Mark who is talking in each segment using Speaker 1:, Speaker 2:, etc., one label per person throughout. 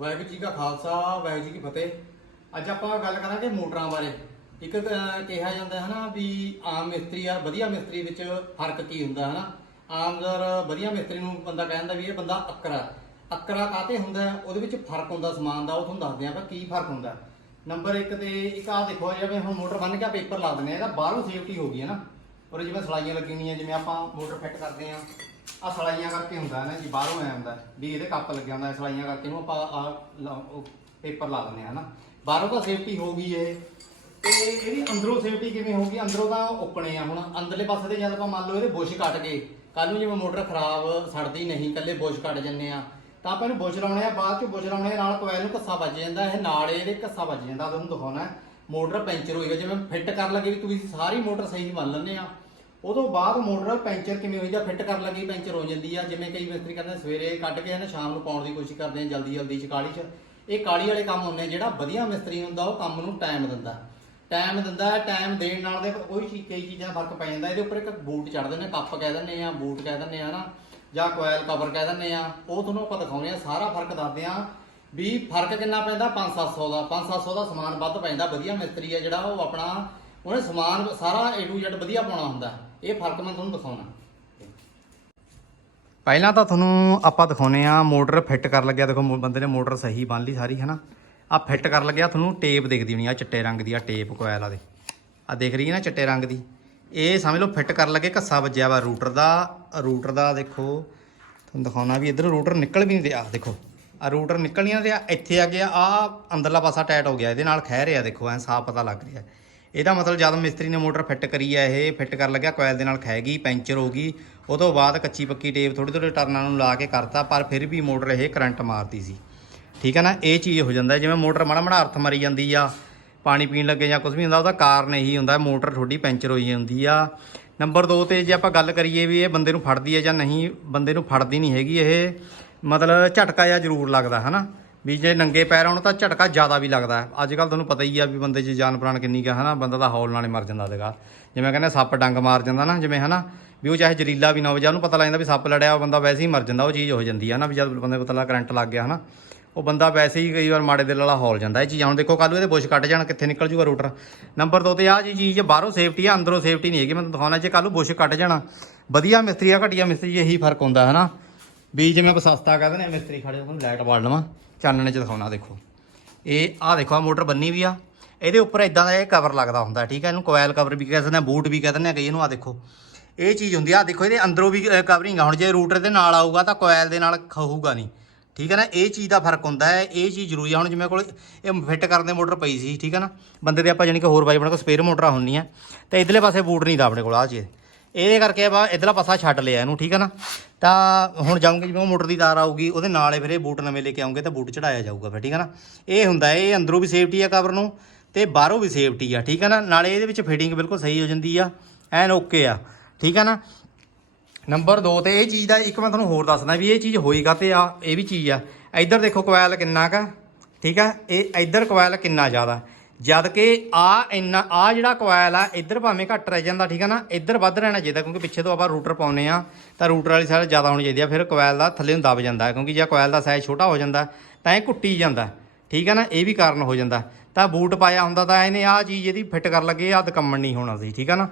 Speaker 1: ਵਾਹਿਗੁਰੂ ਜੀ ਕਾ ਖਾਲਸਾ ਵਾਹਿਗੁਰੂ ਜੀ ਕੀ ਫਤਿਹ। ਅੱਜ ਆਪਾਂ ਗੱਲ ਕਰਾਂਗੇ ਮੋਟਰਾਂ ਬਾਰੇ। ਇੱਕ ਅਹ, ਕਿਹਾ ਜਾਂਦਾ ਹੈ ਨਾ ਵੀ ਆਮ ਮਿਸਤਰੀ ਆ ਵਧੀਆ ਮਿਸਤਰੀ ਵਿੱਚ ਫ਼ਰਕ ਕੀ ਹੁੰਦਾ ਹੈ ਨਾ? ਆਮ ਦਰ ਵਧੀਆ ਮਿਸਤਰੀ ਨੂੰ ਬੰਦਾ ਕਹਿੰਦਾ ਵੀ ਇਹ ਬੰਦਾ ਅੱਕਰਾ ਅੱਕਰਾ ਕਾਤੇ ਹੁੰਦਾ ਹੈ? ਉਹਦੇ ਵਿੱਚ ਫ਼ਰਕ ਹੁੰਦਾ ਸਮਾਨ ਦਾ ਉਹ ਤੁਹਾਨੂੰ ਦੱਸਦੇ ਆਪਾਂ ਕੀ ਫ਼ਰਕ ਹੁੰਦਾ। ਨੰਬਰ 1 ਤੇ ਇੱਕ ਆ ਦੇਖੋ ਜਿਵੇਂ ਹੁਣ ਮੋਟਰ ਬੰਨ ਕੇ ਪੇਪਰ ਲਾ ਦਿੰਦੇ ਆ ਇਹਦਾ ਬਾਹਰੋਂ ਸੇਫਟੀ ਹੋ ਗਈ ਹੈ ਨਾ। ਔਰ ਜਿਵੇਂ ਸਲਾਈਆਂ ਲੱਗੀਆਂ ਜਿਵੇਂ ਆਪਾਂ ਮੋਟਰ ਫਿੱਟ ਕਰਦੇ ਆ ਆ ਸਲਾਈਆਂ ਕਰਕੇ ਹੁੰਦਾ ਨਾ ਜੀ, ਬਾਹਰੋਂ ਆਇਆ ਹੁੰਦਾ ਵੀ ਇਹਦੇ ਕੱਪ ਲੱਗਿਆ ਹੁੰਦਾ ਸਲਾਈਆਂ ਕਰਕੇ ਇਹਨੂੰ ਆਪਾਂ ਆ ਪੇਪਰ ਲਾ ਦਿੰਦੇ ਆ ਨਾ। ਬਾਹਰੋਂ ਤਾਂ ਸੇਫਟੀ ਹੋ ਗਈ ਏ। ਤੇ ਇਹਦੀ ਅੰਦਰੋਂ ਸੇਫਟੀ ਕਿਵੇਂ ਹੋਊਗੀ ਅੰਦਰੋਂ ਤਾਂ ਓਪਣੇ ਆ ਹੁਣ। ਅੰਦਰਲੇ ਪਾਸੇ ਦੇ ਜਦ ਆਪਾਂ ਮੰਨ ਲਓ ਇਹਦੇ ਬੁਸ਼ ਕੱਟ ਗਏ ਕੱਲ ਨੂੰ ਜਿਵੇਂ ਮੋਟਰ ਖਰਾਬ ਸੜਦੀ ਨਹੀਂ ਕੱਲੇ ਬੁਸ਼ ਕੱਟ ਜੰਨੇ ਆ, ਤਾਂ ਆਪਾਂ ਇਹਨੂੰ ਬੁਸ਼ ਲਾਉਣੇ ਆ, ਬਾਅਦ ਚ ਬੁਸ਼ ਲਾਉਣੇ ਨਾਲ ਕੋਇਲ ਨੂੰ ਘੱਸਾ ਵੱਜ ਜਾਂਦਾ, ਇਹ ਨਾਲ ਇਹਦੇ ਘੱਸਾ ਵੱਜ ਜਾਂਦਾ। ਤੁਹਾਨੂੰ ਦਿਖਾਉਣਾ ਮੋਟਰ ਪੈਂਚਰ ਹੋਏਗਾ ਜਿਵੇਂ ਫਿੱਟ ਕਰਨ ਲੱਗੇ ਵੀ ਤੁਸੀਂ ਸਾਰੀ ਮੋਟਰ ਸਹੀ ਮੰਨ ਲੈਂਦੇ ਆ। ਉਦੋਂ ਬਾਅਦ ਮੋਟਰ ਪੈਂਚਰ ਕਿਵੇਂ ਹੋਈ ਜਾਂ ਫਿੱਟ ਕਰਨ ਲੱਗੀ ਪੈਂਚਰ ਹੋ ਜਾਂਦੀ ਆ। ਜਿਵੇਂ ਕਈ ਮਿਸਤਰੀ ਕਹਿੰਦੇ ਸਵੇਰੇ ਕੱਢ ਕੇ ਨਾ ਸ਼ਾਮ ਨੂੰ ਪਾਉਣ ਦੀ ਕੋਸ਼ਿਸ਼ ਕਰਦੇ ਆ ਜਲਦੀ ਜਲਦੀ ਚ ਕਾਲੀ ਚ। ਇਹ ਕਾਲੀ ਵਾਲੇ ਕੰਮ ਹੁੰਦੇ ਆ, ਜਿਹੜਾ ਵਧੀਆ ਮਿਸਤਰੀ ਹੁੰਦਾ ਉਹ ਕੰਮ ਨੂੰ ਟਾਈਮ ਦਿੰਦਾ। ਟਾਈਮ ਦਿੰਦਾ ਟਾਈਮ ਦੇਣ ਨਾਲ ਦੇ ਕੋਈ ਚੀਜ਼ ਕਈ ਚੀਜ਼ਾਂ ਦਾ ਫ਼ਰਕ ਪੈ ਜਾਂਦਾ। ਇਹਦੇ ਉੱਪਰ ਇੱਕ ਬੂਟ ਚੜ ਦਿੰਦੇ ਕੱਪ ਕਹਿ ਦਿੰਦੇ ਆ ਬੂਟ ਕਹਿ ਦਿੰਦੇ ਆ ਨਾ ਜਾਂ ਕੋਇਲ ਕਵਰ ਕਹਿ ਦਿੰਦੇ ਆ। ਉਹ ਤੁਹਾਨੂੰ ਆਪਾਂ ਦਿਖਾਉਂਦੇ ਆ ਸਾਰਾ ਫ਼ਰਕ ਦੱਸਦੇ ਆ ਵੀ ਫ਼ਰਕ ਕਿੰਨਾ ਪੈਂਦਾ? 5-700 ਦਾ। 5-700 ਦਾ ਸਮਾਨ ਵੱਧ ਪੈਂਦਾ। ਵਧੀਆ ਮਿਸਤਰੀ ਆ ਜਿਹੜਾ ਉਹ ਆਪਣਾ ਉਹਨੇ ਸਮਾਨ ਸਾਰਾ A to Z ਵਧੀਆ ਪਾਉਣਾ ਹੁੰਦਾ। ਇਹ ਫ਼ਰਕ ਮੈਂ ਤੁਹਾਨੂੰ ਦਿਖਾਉਣਾ। ਪਹਿਲਾਂ ਤਾਂ ਤੁਹਾਨੂੰ ਆਪਾਂ ਦਿਖਾਉਨੇ ਆ, ਮੋਟਰ ਫਿੱਟ ਕਰਨ ਲੱਗਿਆ। ਦੇਖੋ ਬੰਦੇ ਨੇ ਮੋਟਰ ਸਹੀ ਬੰਨ ਲਈ ਸਾਰੀ, ਹਨਾ? ਆ ਫਿੱਟ ਕਰਨ ਲੱਗਿਆ, ਤੁਹਾਨੂੰ ਟੇਪ ਦਿਖਦੀ ਹੋਣੀ ਆ, ਚਿੱਟੇ ਰੰਗ ਦੀ ਆ ਟੇਪ ਕੋਇਲ ਆ ਦੇ। ਆ ਦੇਖ ਰਹੀ ਹੈ ਨਾ ਚਿੱਟੇ ਰੰਗ ਦੀ? ਇਹ ਸਮਝ ਲਓ ਫਿੱਟ ਕਰਨ ਲੱਗੇ ਕੱਸਾ ਵੱਜਿਆ ਵਾ ਰੂਟਰ ਦਾ। ਰੂਟਰ ਦਾ ਦੇਖੋ, ਤੁਹਾਨੂੰ ਦਿਖਾਉਣਾ ਵੀ ਇੱਧਰ ਰੂਟਰ ਨਿਕਲ ਵੀ ਨਹੀਂ ਰਿਹਾ। ਦੇਖੋ, ਆ ਰੂਟਰ ਨਿਕਲ ਨਹੀਂ ਰਿਹਾ, ਇੱਥੇ ਆ ਗਿਆ, ਆ ਅੰਦਰਲਾ ਪਾਸਾ ਟਾਈਟ ਹੋ ਗਿਆ, ਇਹਦੇ ਨਾਲ ਖਹਿ ਰਿਹਾ, ਦੇਖੋ, ਐ ਸਾਫ਼ ਪਤਾ ਲੱਗ ਰਿਹਾ। ਇਹਦਾ ਮਤਲਬ ਜਦ ਮਿਸਤਰੀ ਨੇ ਮੋਟਰ ਫਿੱਟ ਕਰੀ ਆ, ਇਹ ਫਿੱਟ ਕਰਨ ਲੱਗਿਆ ਕੋਇਲ ਦੇ ਨਾਲ ਖਹਿ ਗਈ ਪੈਂਚਰ ਹੋ ਗਈ। ਉਹ ਤੋਂ ਬਾਅਦ ਕੱਚੀ ਪੱਕੀ ਟੇਪ ਥੋੜੀ ਥੋੜੀ ਟਰਨਾਂ ਨੂੰ ਲਾ ਕੇ ਕਰਤਾ, ਪਰ ਫਿਰ ਵੀ ਮੋਟਰ ਇਹ ਕਰੰਟ ਮਾਰਦੀ ਸੀ। ਠੀਕ ਹੈ ਨਾ? ਇਹ ਚੀਜ਼ ਹੋ ਜਾਂਦਾ, ਜਿਵੇਂ ਮੋਟਰ ਮਾੜਾ ਮਾੜਾ ਅਰਥ ਮਰੀ ਜਾਂਦੀ ਆ, ਪਾਣੀ ਪੀਣ ਲੱਗੇ ਜਾਂ ਕੁਝ ਵੀ ਹੁੰਦਾ, ਉਹਦਾ ਕਾਰਨ ਇਹੀ ਹੁੰਦਾ, ਮੋਟਰ ਥੋੜੀ ਪੈਂਚਰ ਹੋਈ ਹੁੰਦੀ ਆ। ਨੰਬਰ 2 ਤੇ ਜੇ ਆਪਾਂ ਗੱਲ ਕਰੀਏ ਵੀ ਇਹ ਬੰਦੇ ਨੂੰ ਫੜਦੀ ਹੈ ਜਾਂ ਨਹੀਂ, ਬੰਦੇ ਨੂੰ ਫੜਦੀ ਨਹੀਂ ਹੈਗੀ, ਇਹ ਮਤਲਬ ਝਟਕਾ ਜਾਂ ਜ਼ਰੂਰ ਲੱਗਦਾ, ਹਨਾ? ਵੀ ਜੇ ਨੰਗੇ ਪੈਰ ਆਉਣ ਤਾਂ ਝਟਕਾ ਜ਼ਿਆਦਾ ਵੀ ਲੱਗਦਾ ਅੱਜ ਕੱਲ ਤੁਹਾਨੂੰ ਪਤਾ ਹੀ ਆ ਵੀ ਬੰਦੇ 'ਚ ਜਾਨ ਪ੍ਰਾਣ ਕਿੰਨੀ ਕਾ ਹਨਾ? ਬੰਦਾ ਤਾਂ ਹੌਲ ਨਾਲੇ ਮਰ ਜਾਂਦਾ ਦੇਗਾ ਜਿਵੇਂ ਕਹਿੰਦੇ ਸੱਪ ਡੰਗ ਮਾਰ ਜਾਂਦਾ ਨਾ, ਜਿਵੇਂ, ਹਨਾ? ਵੀ ਉਹ ਚਾਹੇ ਜ਼ਰੀਲਾ ਵੀ ਨਾ ਹੋਵੇ, ਜਾਂ ਉਹਨੂੰ ਪਤਾ ਲੱਗ ਜਾਂਦਾ ਵੀ ਸੱਪ ਲੜਿਆ, ਉਹ ਬੰਦਾ ਵੈਸੇ ਹੀ ਮਰ ਜਾਂਦਾ, ਉਹ ਚੀਜ਼ ਹੋ ਜਾਂਦੀ ਹੈ ਨਾ ਵੀ ਜਦ ਬੰਦੇ ਨੂੰ ਪਤਾ ਲੱਗ ਕਰੰਟ ਲੱਗ ਗਿਆ, ਹਨਾ? ਉਹ ਬੰਦਾ ਵੈਸੇ ਹੀ ਕਈ ਵਾਰ ਮਾੜੇ ਦਿਲ ਵਾਲਾ ਹੌਲ ਜਾਂਦਾ। ਇਹ ਚੀਜ਼ ਹੁਣ ਦੇਖੋ ਕੱਲ ਇਹਦੇ ਬੁਸ਼ ਕੱਟ ਜਾਣ, ਕਿੱਥੇ ਨਿਕਲ ਜੂਗਾ ਰੋਟਰ? ਨੰਬਰ 2 ਤੇ ਆ ਜੀ ਚੀਜ਼, ਬਾਹਰੋਂ ਸੇਫਟੀ ਆ, ਅੰਦਰੋਂ ਸੇਫਟੀ ਨਹੀਂ ਹੈਗੀ। ਮੈਂ ਤੁਹਾਨੂੰ ਦਿਖਾਉਣਾ, ਜੇ ਕੱਲ ਨੂੰ ਬੁਸ਼ ਕੱਟ ਜਾਣਾ, ਵਧੀਆ ਮਿਸਤਰੀ ਆ ਘਟੀਆ ਮਿਸਤਰੀ 'ਚ ਇਹੀ ਫ਼ਰਕ ਹੁੰਦਾ ਹੈ ਨਾ ਵੀ ਜਿਵੇਂ ਆਪਾਂ ਸਸਤਾ ਕਹਿੰਦੇ ਨੇ ਮਿਸਤਰੀ ਖੜੇ ਤੁਹਾਨੂੰ ਲਾਈਟ ਬਾਲ ਲਵਾਂ। ਚਾਨਣੇ 'ਚ ਦਿਖਾਉਣਾ ਦੇਖੋ। ਇਹ ਆਹ ਦੇਖੋ ਆ ਮੋਟਰ ਬੰਨੀ ਵੀ ਆ। ਇਹਦੇ ਉੱਪਰ ਇਦਾਂ ਦਾ ਇਹ ਕਵਰ ਲੱਗਦਾ ਹੁੰਦਾ, ਠੀਕ ਹੈ ਇਹਨੂੰ ਕੋਇਲ ਕਵਰ ਵੀ ਕਹਿ ਸਕਦੇ ਆ ਬੂਟ ਵੀ ਕਹਿ ਦਿੰਦੇ ਆ, ਕਈ ਇਹਨੂੰ ਆ ਦੇਖੋ। ਇਹ ਚੀਜ਼ ਹੁੰਦੀ ਆ, ਆਹ ਦੇਖੋ, ਇਹਦੇ ਅੰਦਰੋਂ ਵੀ ਕਵਰਿੰਗ ਆ। ਹੁਣ ਜੇ ਰੂਟਰ ਦੇ ਨਾਲ ਆਊਗਾ ਤਾਂ ਕੋਇਲ ਦੇ ਨਾਲ ਖਹੂਗਾ ਨਹੀਂ। ਠੀਕ ਹੈ ਨਾ? ਇਹ ਚੀਜ਼ ਦਾ ਫ਼ਰਕ ਹੁੰਦਾ ਹੈ, ਇਹ ਚੀਜ਼ ਜ਼ਰੂਰੀ ਆ। ਹੁਣ ਜਿਵੇਂ ਕੋਲ ਇਹ ਫਿੱਟ ਕਰਨ ਦੇ ਮੋਟਰ ਪਈ ਸੀ, ਠੀਕ ਹੈ ਨਾ? ਬੰਦੇ ਦੇ ਆਪਾਂ ਜਾਨੀ ਕਿ ਹੋਰ ਬਾਈ ਬਣਾ ਕੋ ਸਪੇਅਰ ਮੋਟਰਾਂ ਹੁੰਦੀਆਂ, ਤੇ ਇਧਰਲੇ ਪਾਸੇ ਬੂਟ ਨਹੀਂ ਦਾ ਆਪਣੇ ਕੋਲ ਆ ਚੀਜ਼। ਇਹਦੇ ਕਰਕੇ ਆਪਾਂ ਇਧਰਲਾ ਪਾਸਾ ਛੱਡ ਲਿਆ ਇਹਨੂੰ, ਠੀਕ ਹੈ ਨਾ? ਤਾਂ ਹੁਣ ਜਾਉਂਗੇ ਜਿਵੇਂ ਮੋਟਰ ਦੀ ਤਾਰ ਆਊਗੀ, ਉਹਦੇ ਨਾਲ ਹੀ ਫਿਰ ਇਹ ਬੂਟ ਨਵੇਂ ਲੈ ਕੇ ਆਉਂਗੇ ਤਾਂ ਬੂਟ ਚੜਾਇਆ ਜਾਊਗਾ ਫਿਰ, ਠੀਕ ਹੈ ਨਾ? ਇਹ ਹੁੰਦਾ, ਇਹ ਅੰਦਰੋਂ ਵੀ ਸੇਫਟੀ ਆ ਕਵਰ ਨੂੰ ਤੇ ਬਾਹਰੋਂ ਵੀ ਸੇਫਟੀ ਆ, ਠੀਕ ਹੈ ਨਾ? ਨਾਲੇ ਇਹਦੇ ਵਿੱਚ ਫਿਟਿੰਗ ਬਿਲਕੁਲ ਸਹੀ ਹੋ ਜਾਂਦੀ ਆ, ਐਨ ਓਕੇ ਆ, ਠੀਕ ਹੈ ਨਾ? ਨੰਬਰ 2 ਤੇ ਇਹ ਚੀਜ਼ ਦਾ, ਇੱਕ ਮੈਂ ਤੁਹਾਨੂੰ ਹੋਰ ਦੱਸਦਾ ਵੀ ਇਹ ਚੀਜ਼ ਹੋਏਗਾ ਤੇ ਆ, ਇਹ ਵੀ ਚੀਜ਼ ਆ। ਇੱਧਰ ਦੇਖੋ ਕੋਇਲ ਕਿੰਨਾ ਕਾ ਠੀਕ ਆ? ਇਹ ਇੱਧਰ ਕੋਇਲ ਕਿੰਨਾ ਜ਼ਿਆਦਾ ਜਦ ਕਿ ਆ ਇੰਨਾ, ਆ ਜਿਹੜਾ ਕੋਇਲ ਆ, ਇੱਧਰ ਭਾਵੇਂ ਘੱਟ ਰਹਿ ਜਾਂਦਾ, ਠੀਕ ਆ ਨਾ? ਇੱਧਰ ਵੱਧ ਰਹਿਣਾ ਚਾਹੀਦਾ, ਕਿਉਂਕਿ ਪਿੱਛੇ ਤੋਂ ਆਪਾਂ ਰੂਟਰ ਪਾਉਨੇ ਆ ਤਾਂ ਰੂਟਰ ਵਾਲੀ ਸਾਈਡ ਜ਼ਿਆਦਾ ਹੋਣੀ ਚਾਹੀਦੀ ਆ, ਫਿਰ ਕੋਇਲ ਦਾ ਥੱਲੇ ਨੂੰ ਦਬ ਜਾਂਦਾ, ਕਿਉਂਕਿ ਜੇ ਕੋਇਲ ਦਾ ਸਾਈਜ਼ ਛੋਟਾ ਹੋ ਜਾਂਦਾ, ਤਾਂ ਇਹ ਘੁੱਟੀ ਜਾਂਦਾ, ਠੀਕ ਆ ਨਾ? ਇਹ ਵੀ ਕਾਰਨ ਹੋ ਜਾਂਦਾ। ਤਾਂ ਬੂਟ ਪਾਇਆ ਹੁੰਦਾ ਤਾਂ ਇਹਨੇ ਆ ਚੀਜ਼ ਇਹਦੀ ਫਿੱਟ ਕਰ ਲੱਗੇ ਆ ਦਕੰਮਣ ਨਹੀਂ ਹੋਣਾ ਸੀ, ਠੀਕ ਆ ਨਾ?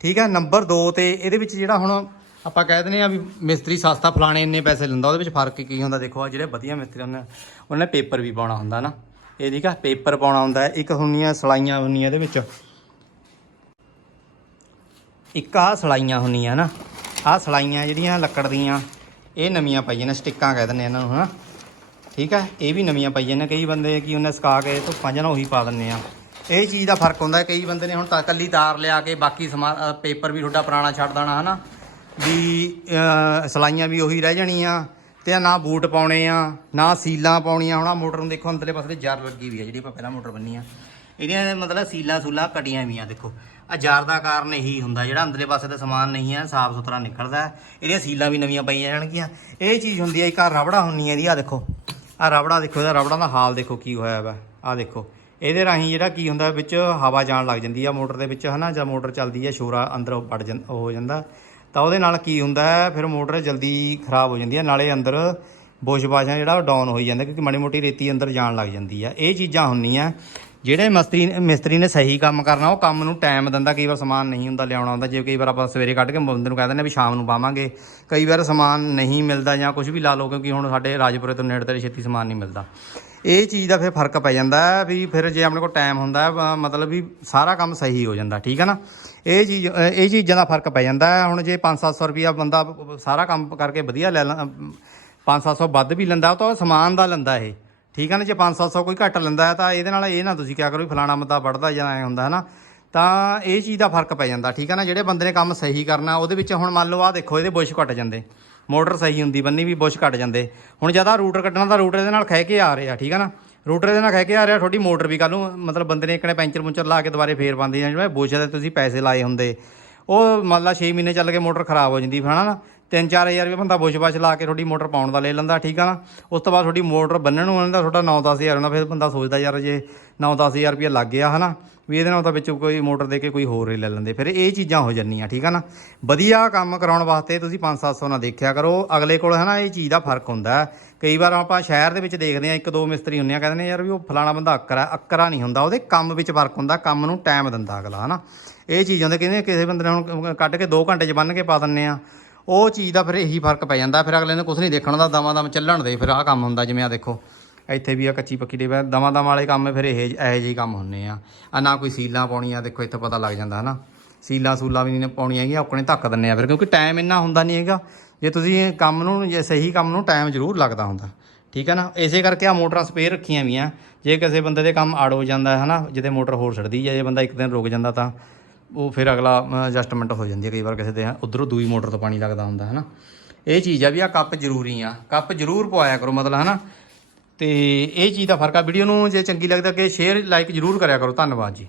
Speaker 1: ਠੀਕ ਆ ਨੰਬਰ 2 ਤੇ ਇਹਦੇ ਵਿੱਚ ਜਿਹੜਾ ਹੁਣ ਆਪਾਂ ਕਹਿ ਦਿੰਦੇ ਆ ਵੀ ਮਿਸਤਰੀ ਸਸਤਾ ਫਲਾਣੇ ਇੰਨੇ ਪੈਸੇ ਲੈਂਦਾ, ਉਹਦੇ ਵਿੱਚ ਫ਼ਰਕ ਕੀ ਹੁੰਦਾ? ਦੇਖੋ ਆ ਜਿਹੜੇ ਵਧੀਆ ਮਿਸਤਰੀ ਉਹਨੇ ਉਹਨੇ ਪੇਪਰ ਵੀ ਪਾਉਣਾ ਹੁੰਦਾ ਨਾ। ਇਹ ਠੀਕ ਆ ਪੇਪਰ ਪਾਉਣਾ ਹੁੰਦਾ ਇੱਕ ਹੁੰਦੀਆਂ ਸਲਾਈਆਂ ਹੁੰਦੀਆਂ ਇਹਦੇ ਵਿੱਚ। ਇੱਕ ਆ ਸਲਾਈਆਂ ਹੁੰਦੀਆਂ ਨਾ ਆ ਸਲਾਈਆਂ ਜਿਹੜੀਆਂ ਲੱਕੜ ਦੀਆਂ ਇਹ ਨਵੀਆਂ ਪਾਈਆਂ ਨੇ ਸਟਿੱਕਾਂ ਕਹਿ ਦਿੰਦੇ ਆ ਇਹਨਾਂ ਨੂੰ ਹਨਾ। ਠੀਕ ਹੈ ਇਹ ਵੀ ਨਵੀਆਂ ਪਾਈਆਂ ਨੇ ਕਈ ਬੰਦੇ ਕੀ ਉਹਨੇ ਸਕਾ ਕੇ ਧੁੱਪਾਂ ਜਨਾ ਉਹੀ ਪਾ ਦਿੰਦੇ ਆ। ਇਹ ਚੀਜ਼ ਦਾ ਫ਼ਰਕ ਹੁੰਦਾ ਕਈ ਬੰਦੇ ਨੇ ਹੁਣ ਤਾਂ ਕੱਲੀ ਤਾਰ ਲਿਆ ਕੇ ਬਾਕੀ ਸਮਾਨ ਪੇਪਰ ਵੀ ਤੁਹਾਡਾ ਪੁਰਾਣਾ ਛੱਡ ਦੇਣਾ ਹਨਾ। ਵੀ ਅ, ਸਲਾਈਆਂ ਵੀ ਉਹੀ ਰਹਿ ਜਾਣੀਆਂ। ਤੇ ਨਾ ਬੂਟ ਪਾਉਣੇ ਆ, ਨਾ ਸੀਲਾਂ ਪਾਉਣੀਆਂ। ਹੁਣ ਆਹ ਮੋਟਰ ਨੂੰ ਦੇਖੋ, ਅੰਦਰਲੇ ਪਾਸੇ ਤੇ ਜਰ ਲੱਗੀ ਵੀ ਆ, ਜਿਹੜੀ ਆਪਾਂ ਪਹਿਲਾਂ ਮੋਟਰ ਬੰਨੀ ਆ। ਇਹਦੀਆਂ ਮਤਲਬ ਸੀਲਾਂ ਸੂਲਾਂ ਕਟੀਆਂ ਵੀ ਆ ਦੇਖੋ। ਆ ਜਰ ਦਾ ਕਾਰਨ ਇਹੀ ਹੁੰਦਾ, ਜਿਹੜਾ ਅੰਦਰਲੇ ਪਾਸੇ ਦਾ ਸਮਾਨ ਨਹੀਂ ਹੈ ਸਾਫ਼ ਸੁਥਰਾ ਨਿਕਲਦਾ। ਇਹਦੀਆਂ ਸੀਲਾਂ ਵੀ ਨਵੀਆਂ ਪਾਈਆਂ ਜਾਣਗੀਆਂ। ਇਹ ਚੀਜ਼ ਹੁੰਦੀ ਹੈ ਇੱਕ ਆ ਰਬੜਾ ਹੁੰਨੀ ਹੈ ਇਹਦੀ ਆ ਦੇਖੋ। ਆ ਰਬੜਾ ਦੇਖੋ, ਇਹਦਾ ਰਬੜਾ ਦਾ ਹਾਲ ਦੇਖੋ ਕੀ ਹੋਇਆ ਵਾ। ਆ ਦੇਖੋ, ਇਹਦੇ ਰਾਹੀਂ ਜਿਹੜਾ ਕੀ ਹੁੰਦਾ, ਵਿੱਚ ਹਵਾ ਜਾਣ ਲੱਗ ਜਾਂਦੀ ਆ ਮੋਟਰ ਦੇ ਵਿੱਚ, ਹਨਾ? ਜਾਂ ਮੋਟਰ ਚੱਲਦੀ ਹੈ ਸ਼ੋਰਾ ਅੰਦਰ ਵੜ ਜਾਂਦਾ ਹੋ ਜਾਂਦਾ। ਤਾਂ ਉਹਦੇ ਨਾਲ ਕੀ ਹੁੰਦਾ ਹੈ, ਫਿਰ ਮੋਟਰ ਜਲਦੀ ਖਰਾਬ ਹੋ ਜਾਂਦੀ ਹੈ, ਨਾਲੇ ਅੰਦਰ ਬੁਸ਼ ਬਾਸ਼ਾਂ ਜਿਹੜਾ ਉਹ ਡਾਊਨ ਹੋਈ ਜਾਂਦਾ, ਕਿਉਂਕਿ ਮਾੜੀ ਮੋਟੀ ਰੇਤੀ ਅੰਦਰ ਜਾਣ ਲੱਗ ਜਾਂਦੀ ਆ ਇਹ ਚੀਜ਼ਾਂ ਹੁੰਦੀਆਂ, ਜਿਹੜੇ ਮਿਸਤਰੀ ਮਿਸਤਰੀ ਨੇ ਸਹੀ ਕੰਮ ਕਰਨਾ, ਉਹ ਕੰਮ ਨੂੰ ਟਾਈਮ ਦਿੰਦਾ, ਕਈ ਵਾਰ ਸਮਾਨ ਨਹੀਂ ਹੁੰਦਾ ਲਿਆਉਣਾ ਹੁੰਦਾ ਜੇ ਕਈ ਵਾਰ ਆਪਾਂ ਸਵੇਰੇ ਕੱਢ ਕੇ ਬੰਦੇ ਨੂੰ ਕਹਿ ਦਿੰਦੇ ਵੀ ਸ਼ਾਮ ਨੂੰ ਪਾਵਾਂਗੇ, ਕਈ ਵਾਰ ਸਮਾਨ ਨਹੀਂ ਮਿਲਦਾ ਜਾਂ ਕੁਝ ਵੀ ਲਾ ਲਓ, ਕਿਉਂਕਿ ਹੁਣ ਸਾਡੇ ਰਾਜਪੁਰੇ ਤੋਂ ਨੇੜੇ ਤੇ ਛੇਤੀ ਸਮਾਨ ਨਹੀਂ ਮਿਲਦਾ। ਇਹ ਚੀਜ਼ ਦਾ ਫਿਰ ਫ਼ਰਕ ਪੈ ਜਾਂਦਾ ਵੀ ਫਿਰ ਜੇ ਆਪਣੇ ਕੋਲ ਟਾਈਮ ਹੁੰਦਾ ਹੈ ਮਤਲਬ ਵੀ ਸਾਰਾ ਕੰਮ ਸਹੀ ਹੋ ਜਾਂਦਾ, ਠੀਕ ਹੈ ਨਾ? ਇਹ ਚੀਜ਼ ਇਹ ਚੀਜ਼ਾਂ ਦਾ ਫ਼ਰਕ ਪੈ ਜਾਂਦਾ ਹੁਣ ਜੇ 5-700 ਰੁਪਿਆ ਬੰਦਾ ਸਾਰਾ ਕੰਮ ਕਰਕੇ ਵਧੀਆ ਲੈ ਲਾਂ 5-700 ਵੱਧ ਵੀ ਲੈਂਦਾ, ਉਹ ਤਾਂ ਸਮਾਨ ਦਾ ਲੈਂਦਾ ਇਹ, ਠੀਕ ਹੈ ਨਾ? ਜੇ 5-700 ਕੋਈ ਘੱਟ ਲੈਂਦਾ ਹੈ ਤਾਂ ਇਹਦੇ ਨਾਲ ਇਹ ਨਾ ਤੁਸੀਂ ਕਿਆ ਕਰੋ ਵੀ ਫਲਾਣਾ ਮਤਾ ਵੱਢਦਾ ਜਾਂ ਐ ਹੁੰਦਾ, ਹੈ ਨਾ? ਤਾਂ ਇਹ ਚੀਜ਼ ਦਾ ਫ਼ਰਕ ਪੈ ਜਾਂਦਾ, ਠੀਕ ਹੈ ਨਾ? ਜਿਹੜੇ ਬੰਦੇ ਨੇ ਕੰਮ ਸਹੀ ਕਰਨਾ, ਉਹਦੇ ਵਿੱਚ ਹੁਣ ਮੰਨ ਲਓ ਆ ਦੇਖੋ, ਇਹਦੇ ਬੁਸ਼ ਘਟ ਜਾਂਦੇ। ਮੋਟਰ ਸਹੀ ਹੁੰਦੀ, ਬੰਨੀ ਵੀ ਬੁਸ਼ ਘਟ ਜਾਂਦੇ। ਹੁਣ ਜ਼ਿਆਦਾ ਰੂਟਰ ਕੱਢਣਾ ਤਾਂ ਰੂਟਰ ਦੇ ਨਾਲ ਖਹਿ ਕੇ ਆ ਰਿਹਾ, ਠੀਕ ਹੈ ਨਾ? ਰੂਟਰ ਦੇ ਨਾਲ ਖਹਿ ਕੇ ਆ ਰਿਹਾ, ਤੁਹਾਡੀ ਮੋਟਰ ਵੀ ਕੱਲ ਨੂੰ, ਮਤਲਬ ਬੰਦੇ ਨੇ ਇੱਕਨੇ ਪੈਂਚਰ ਪੁੰਚਰ ਲਾ ਕੇ ਦੁਬਾਰੇ ਫੇਰ ਪਾਉਂਦੇ ਜਾਂ ਜਿਵੇਂ ਬੁਸ਼ ਦੇ ਤੁਸੀਂ ਪੈਸੇ ਲਾਏ ਹੁੰਦੇ। ਉਹ ਮੰਨ ਲਾ 6 ਮਹੀਨੇ ਚੱਲ ਕੇ ਮੋਟਰ ਖਰਾਬ ਹੋ ਜਾਂਦੀ ਫਿਰ ਹਨਾ 3-4000 ਰੁਪਏ ਬੰਦਾ ਬੁਸ਼ ਬਾਸ਼ ਲਾ ਕੇ ਤੁਹਾਡੀ ਮੋਟਰ ਪਾਉਣ ਦਾ ਲੈ ਲੈਂਦਾ, ਠੀਕ ਆ ਨਾ? ਉਸ ਤੋਂ ਬਾਅਦ ਤੁਹਾਡੀ ਮੋਟਰ ਬੰਨਣ ਨੂੰ ਆਉਂਦਾ, ਤੁਹਾਡਾ 9-10000 ਹੁੰਦਾ ਫਿਰ ਬੰਦਾ ਸੋਚਦਾ ਯਾਰ ਜੇ 9-10000 ਰੁਪਏ ਲੱਗ ਗਿਆ, ਹਨਾ? ਵੀ ਇਹਦੇ ਨਾਲ ਤਾਂ ਵਿੱਚ ਕੋਈ ਮੋਟਰ ਦੇ ਕੇ ਕੋਈ ਹੋਰ ਹੀ ਲੈ ਲੈਂਦੇ। ਫਿਰ ਇਹ ਚੀਜ਼ਾਂ ਹੋ ਜਾਂਦੀਆਂ, ਠੀਕ ਆ ਨਾ? ਵਧੀਆ ਕੰਮ ਕਰਾਉਣ ਵਾਸਤੇ ਤੁਸੀਂ 5-700 ਨਾਲ ਦੇਖਿਆ ਕਰੋ। ਅਗਲੇ ਕੋਲ ਹੈ ਨਾ ਇਹ ਚੀਜ਼ ਦਾ ਫ਼ਰਕ ਹੁੰਦਾ। ਕਈ ਵਾਰ ਆਪਾਂ ਸ਼ਹਿਰ ਦੇ ਵਿੱਚ ਦੇਖਦੇ ਆ ਇੱਕ ਦੋ ਮਿਸਤਰੀ ਹੁੰਦੇ ਆ, ਕਹਿੰਦੇ ਨੇ, ਯਾਰ ਵੀ ਉਹ ਫਲਾਣਾ ਬੰਦਾ ਅੱਕਰਾ ਅੱਕਰਾ ਨਹੀਂ ਹੁੰਦਾ। ਉਹਦੇ ਕੰਮ ਵਿੱਚ ਫ਼ਰਕ ਹੁੰਦਾ, ਕੰਮ ਨੂੰ ਟਾਈਮ ਦਿੰਦਾ ਅਗਲਾ, ਹਨਾ? ਇਹ ਚੀਜ਼ ਹੁੰਦੀ ਕਹਿੰਦੇ ਕਿਸੇ ਬੰਦੇ ਨੇ ਹੁਣ ਕੱਢ ਕੇ 2 ਘੰਟੇ 'ਚ ਬੰਨ ਕੇ ਪਾ ਦਿੰਨੇ ਆ। ਉਹ ਚੀਜ਼ ਦਾ ਫਿਰ ਇਹੀ ਫ਼ਰਕ ਪੈ ਜਾਂਦਾ। ਫਿਰ ਅਗਲੇ ਨੂੰ ਕੁਝ ਨਹੀਂ ਦੇਖਣ ਦਾ ਦਵਾਂ ਦਮ ਚੱਲਣ ਦੇ, ਫਿਰ ਆਹ ਕੰਮ ਹੁੰਦਾ, ਜਿਵੇਂ ਆ ਦੇਖੋ। ਇੱਥੇ ਵੀ ਆ ਕੱਚੀ ਪੱਕੀ ਦੇ ਦਵਾਂ ਦਮ ਵਾਲੇ ਕੰਮ ਫਿਰ ਇਹ ਇਹੋ ਜਿਹੇ ਕੰਮ ਹੁੰਨੇ ਆ। ਆ ਨਾ ਕੋਈ ਸੀਲਾਂ ਪਾਉਣੀਆਂ, ਦੇਖੋ ਇੱਥੇ ਪਤਾ ਲੱਗ ਜਾਂਦਾ, ਹਨਾ। ਸੀਲਾਂ ਸੂਲਾਂ ਵੀ ਨਹੀਂ ਪਾਉਣੀਆਂ ਹੈਗੀਆਂ, ਆਪਣੇ ਧੱਕ ਦਿੰਨੇ ਆ ਫਿਰ, ਕਿਉਂਕਿ ਟਾਈਮ ਇੰਨਾ ਹੁੰਦਾ ਨਹੀਂ ਹੈਗਾ। ਜੇ ਤੁਸੀਂ ਕੰਮ ਨੂੰ, ਜੇ ਸਹੀ ਕੰਮ ਨੂੰ ਟਾਈਮ ਜ਼ਰੂਰ ਲੱਗਦਾ ਹੁੰਦਾ। ਠੀਕ ਹੈ ਨਾ? ਇਸੇ ਕਰਕੇ ਆ ਮੋਟਰਾਂ ਸਪੇਅਰ ਰੱਖੀਆਂ ਵੀਆਂ। ਜੇ ਕਿਸੇ ਬੰਦੇ ਦੇ ਕੰਮ ਅੜ ਹੋ ਜਾਂਦਾ ਹੈ ਨਾ ਜਿੱਦੇ ਮੋਟਰ ਹੋਰ ਛੱਡਦੀ ਹੈ ਜੇ ਬੰਦਾ ਇੱਕ ਦਿਨ ਰੁਕ ਜਾਂਦਾ ਤਾਂ ਉਹ ਫਿਰ ਅਗਲਾ ਐਡਜਸਟਮੈਂਟ ਹੋ ਜਾਂਦੀ ਹੈ ਕਈ ਵਾਰ ਕਿਸੇ ਦੇ ਉਧਰੋਂ ਦੂਈ ਮੋਟਰ ਤੋਂ ਪਾਣੀ ਲੱਗਦਾ ਹੁੰਦਾ ਹੈ ਨਾ ਇਹ ਚੀਜ਼ ਆ ਵੀ ਆ ਕੱਪ ਜ਼ਰੂਰੀ ਆ। ਕੱਪ ਜ਼ਰੂਰ ਪਵਾਇਆ ਕਰੋ, ਮਤਲਬ ਹੈ ਨਾ ਤੇ ਇਹ ਚੀਜ਼ ਦਾ ਫ਼ਰਕ ਆ। ਵੀਡੀਓ ਨੂੰ ਜੇ ਚੰਗੀ ਲੱਗਦਾ ਕਿ ਸ਼ੇਅਰ ਲਾਈਕ ਜ਼ਰੂਰ ਕਰਿਆ ਕਰੋ। ਧੰਨਵਾਦ ਜੀ।